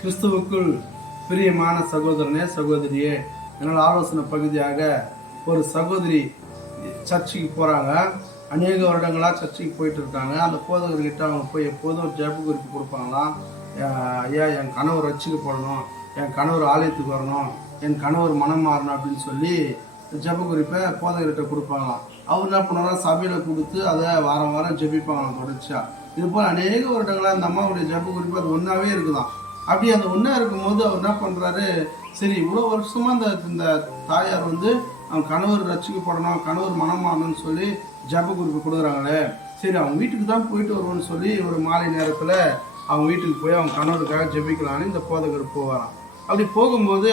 கிறிஸ்துவுக்குள் பிரியமான சகோதரனே சகோதரியே, என்னால் ஆலோசனை பகுதியாக ஒரு சகோதரி சர்ச்சுக்கு போகிறாங்க. அநேக வருடங்களாக சர்ச்சுக்கு போயிட்டு இருக்காங்க. அந்த போதகர்கிட்ட அவங்க போய் எப்போதும் ஜெப குறிப்பு கொடுப்பாங்களாம். ஐயா, என் கணவர் ரட்சிக்கப்படணும், என் கணவர் ஆலயத்துக்கு வரணும், என் கணவர் மனம் மாறணும் அப்படின்னு சொல்லி ஜெப குறிப்பை போதகர்கிட்ட கொடுப்பாங்களாம். அவர் என்ன பண்ணுவாங்க, சபையில் கொடுத்து அதை வாரம் வாரம் ஜெபிப்பாங்களாம் தொடர்ச்சியாக. இது போல் அநேக வருடங்களாக அந்த அம்மாவுடைய ஜெப குறிப்பு அது ஒன்றாவே இருக்குதான். அப்படி அந்த ஒன்றா இருக்கும்போது அவர் என்ன பண்ணுறாரு, சரி இவ்வளோ வருஷமாக இந்த தாயார் அவன் கணவர் ரட்சிக்கப்படணும், கணவர் மனம் மாறணும்னு சொல்லி ஜெப குறிப்பு கொடுக்குறாங்களே, சரி அவங்க வீட்டுக்கு தான் போயிட்டு வருவோம்னு சொல்லி ஒரு மாலை நேரத்தில் அவங்க வீட்டுக்கு போய் அவங்க கணவருக்காக ஜெபிக்கலான்னு இந்த போதகர் போவாராம். அப்படி போகும்போது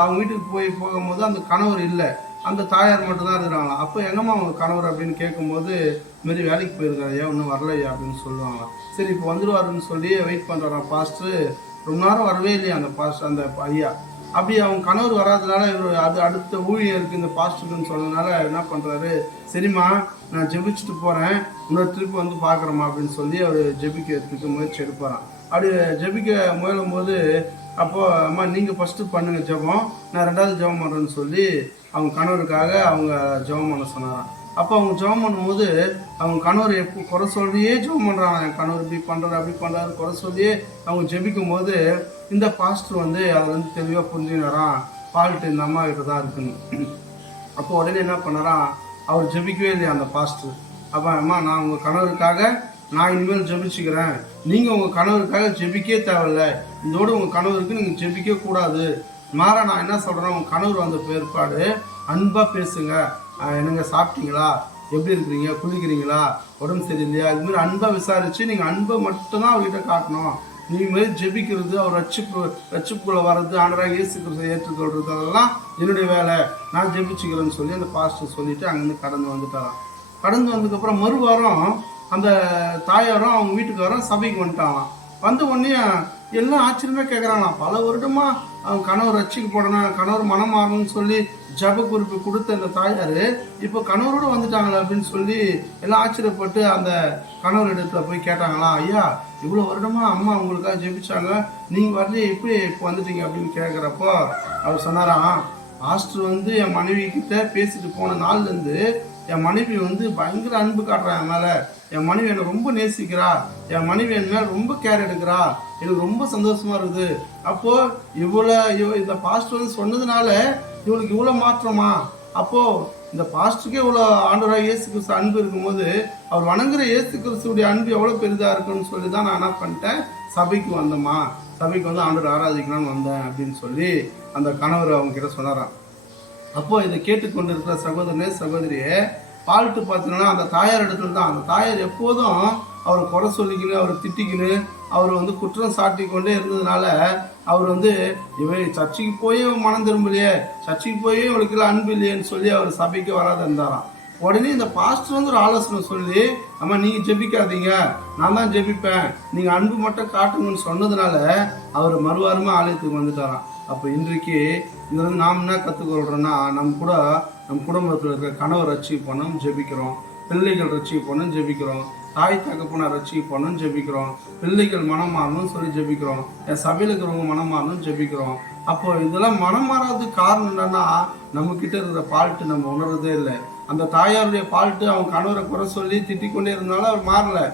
அவங்க வீட்டுக்கு போகும்போது அந்த கணவர் இல்லை, அந்த தாயார் மட்டும்தான் இருக்கிறாங்களாம். அப்போ எங்கம்மா அவங்க கணவர் அப்படின்னு கேட்கும்போது, இதுமாரி வேலைக்கு போயிருக்காரு, ஏன் இன்னும் வரலையா அப்படின்னு சொல்லுவாங்களாம். சரி இப்போ வந்துடுவாருன்னு சொல்லி வெயிட் பண்ணுறாராம் பாஸ்டர். ரொம்ப நேரம் வரவே இல்லையா அந்த ஐயா. அப்படி அவங்க கணவர் வராதனால அது அடுத்த ஊழியருக்கு இந்த பாஸ்டருக்குன்னு சொன்னதுனால என்ன பண்ணுறாரு, சரிம்மா நான் ஜெபிச்சுட்டு போகிறேன், இன்னொரு திருப்பி வந்து பார்க்குறோம்மா அப்படின்னு சொல்லி அவர் ஜெபிக்கிறதுக்கு முயற்சி எடுப்பாராம். அப்படி ஜெபிக்க முயலும் போது அப்போது, அம்மா நீங்கள் ஃபஸ்ட்டு பண்ணுங்கள் ஜெபம், நான் ரெண்டாவது ஜெபம் பண்ணுறேன்னு சொல்லி அவங்க கணவருக்காக அவங்க ஜெபம் பண்ண சொன்னாராம். அப்போ அவங்க ஜெபம் பண்ணும்போது அவங்க கணவர் எப்போ குறை சொல்லியே ஜெபம் பண்ணுறாங்க, என் கணவர் இப்படி பண்ணுறாரு அப்படி பண்ணுறாரு குறை சொல்லியே அவங்க ஜெபிக்கும் போது இந்த பாஸ்டர் அதில் தெளிவாக புரிஞ்சுக்கிறாராம், ஃபால்ட்டு இந்த அம்மா கிட்ட தான் இருக்குன்னு. அப்போ உடனே என்ன பண்ணாராம், அவர் ஜெபிக்கவே இல்லையா அந்த பாஸ்டர். அப்போ அம்மா நான் உங்கள் கணவருக்காக நான் இனிமேல் ஜெபிச்சுக்கிறேன், நீங்கள் உங்கள் கணவருக்காக ஜெபிக்கவே தேவையில்லை, இதோடு உங்கள் கணவருக்கு நீங்கள் ஜெபிக்க கூடாது, மாறா நான் என்ன சொல்கிறேன், உங்கள் கணவர் வந்த பிற்பாடு அன்பாக பேசுங்க, என்னங்க சாப்பிட்டீங்களா, எப்படி இருக்கிறீங்க, குளிக்கிறீங்களா, உடம்பு சரியில்லையா, இதுமாதிரி அன்பாக விசாரித்து நீங்கள் அன்பை மட்டும்தான் அவர்கிட்ட காட்டணும். நீங்கள் மாரி ஜெபிக்கிறது, அவர் ரட்சிப்புக்குள்ளே வர்றது, ஆண்டவராக இயேசு கிறிஸ்துவை ஏற்றுக்கொள்றது அதெல்லாம் என்னுடைய வேலை, நான் ஜெபிச்சுக்கிறேன்னு சொல்லி அந்த பாஸ்டர் சொல்லிவிட்டு அங்கேருந்து கடந்து வந்துட்டாராம். கடந்து வந்ததுக்கப்புறம் மறுவாரம் அந்த தாயாரும் அவங்க வீட்டுக்காரும் சபைக்கு வந்துட்டாங்களாம். வந்த உடனே எல்லாம் ஆச்சரியமாக கேட்குறாங்களாம், பல வருடமாக அவங்க கணவர் ரட்சிக்கப்படணும், கணவர் மனம் மாறணும்னு சொல்லி ஜப குறிப்பு கொடுத்த அந்த தாயார் இப்போ கணவரோடு வந்துட்டாங்களே அப்படின்னு சொல்லி எல்லாம் ஆச்சரியப்பட்டு அந்த கணவர் இடத்துல போய் கேட்டாங்களாம், ஐயா இவ்வளோ வருடமாக அம்மா உங்களுக்காக ஜெபிச்சாங்க, நீங்கள் வரலையே எப்படி இப்போ வந்துட்டீங்க அப்படின்னு கேட்குறப்போ அவர் சொன்னாராம், பாஸ்டர் என் மனைவி கிட்ட பேசிட்டு போன நாள்லேருந்து என் மனைவி பயங்கர அன்பு காட்டுறா என் மேலே, என் மனைவி என்னை ரொம்ப நேசிக்கிறா, என் மனைவி என் மேலே ரொம்ப கேர் எடுக்கிறா, எனக்கு ரொம்ப சந்தோஷமா இருக்குது. அப்போது இந்த பாஸ்டர் சொன்னதுனால இவளுக்கு இவ்வளோ மாற்றமா, அப்போது இந்த பாஸ்டருக்கே இவ்வளோ ஆண்டவராக இயேசு கிறிஸ்து அன்பு இருக்கும்போது அவர் வணங்குற இயேசு கிறிஸ்துடைய அன்பு எவ்வளோ பெரிதாக இருக்குன்னு சொல்லி தான் நான் என்ன பண்ணிட்டேன், சபைக்கு வந்தேம்மா, சபைக்கு ஆண்டவர் ஆராதிக்கலாம்னு வந்தேன் அப்படின்னு சொல்லி அந்த கணவர் அவங்க கிட்ட சொன்னாராம். அப்போது இதை கேட்டுக்கொண்டு இருக்கிற சகோதரனே சகோதரியே, பால்ட்டு பார்த்தீங்கன்னா அந்த தாயார் இடத்துல தான், அந்த தாயார் எப்போதும் அவர் குறை சொல்லிக்கின்னு அவர் திட்டிக்கின்னு அவர் குற்றம் சாட்டி கொண்டே இருந்ததுனால அவர் இவை சர்ச்சைக்கு போய் மனம் திரும்பலையே, சர்ச்சைக்கு போய் இவளுக்கு அன்பு இல்லையேன்னு சொல்லி அவர் சபைக்கு வராத இருந்தாராம். உடனே இந்த பாஸ்டர் ஒரு ஆலோசனை சொல்லி, அம்மா நீங்கள் ஜெபிக்காதீங்க, நான் தான் ஜெபிப்பேன், நீங்கள் அன்பு மட்டும் காட்டுங்கன்னு சொன்னதுனால அவர் மறுவாரமாக ஆலயத்துக்கு வந்துட்டாராம். அப்போ இன்றைக்கு இது நாம் என்ன கற்றுக்கொள்கிறோன்னா, நம் குடும்பத்தில் இருக்கிற கணவர் ரட்சிப்பு பண்ணணும் ஜெபிக்கிறோம், பிள்ளைகள் ரட்சிப்பு பண்ணணும் ஜெபிக்கிறோம், தாய் தகப்பனை ரட்சிப்பு பண்ணணும் ஜெபிக்கிறோம், பிள்ளைகள் மனம் மாறணும்னு சொல்லி ஜெபிக்கிறோம், என் சபையில் இருக்கிறவங்க மனம் மாறணும்னு ஜெபிக்கிறோம். அப்போ இதெல்லாம் மனம் மாறாததுக்கு காரணம் என்னன்னா, நம்மக்கிட்ட இருக்கிற ஃபால்ட்டு நம்ம உணர்றதே இல்லை. அந்த தாயாருடைய ஃபால்ட்டு அவங்க கணவரை குறை சொல்லி திட்டிக்கொண்டே இருந்தாலும் அவர் மாறலை,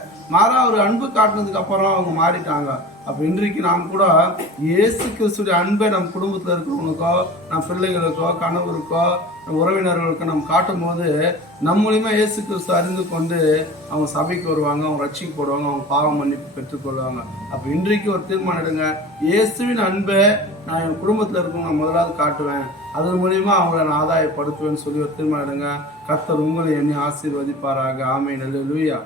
அவர் அன்பு காட்டினதுக்கு அப்புறம் அவங்க மாறிட்டாங்க. அப்போ இன்றைக்கு நாம் கூட இயேசு கிறிஸ்துடைய அன்பை நம் குடும்பத்தில் இருக்கிறவங்களுக்கோ, நம் பிள்ளைகளுக்கோ, கணவருக்கோ, உறவினர்களுக்கோ நம்ம காட்டும் போது நம் மூலியமா இயேசு கிறிஸ்து அறிந்து கொண்டு அவங்க சபைக்கு வருவாங்க, அவங்க ரட்சிக்கப்படுவாங்க, அவங்க பாவம் மன்னிப்பு பெற்றுக்கொள்வாங்க. அப்போ இன்றைக்கு ஒரு தீர்மானம் எடுங்க, இயேசுவின் அன்பை நான் என் குடும்பத்தில் இருக்கவங்க நான் முதலாவது காட்டுவேன், அதன் மூலியமா அவங்கள நான் ஆதாயப்படுத்துவேன்னு சொல்லி ஒரு தீர்மானம் எடுங்க. கர்த்தர் உங்களை எண்ணி ஆசீர்வதிப்பாராக. ஆமென். அல்லேலூயா.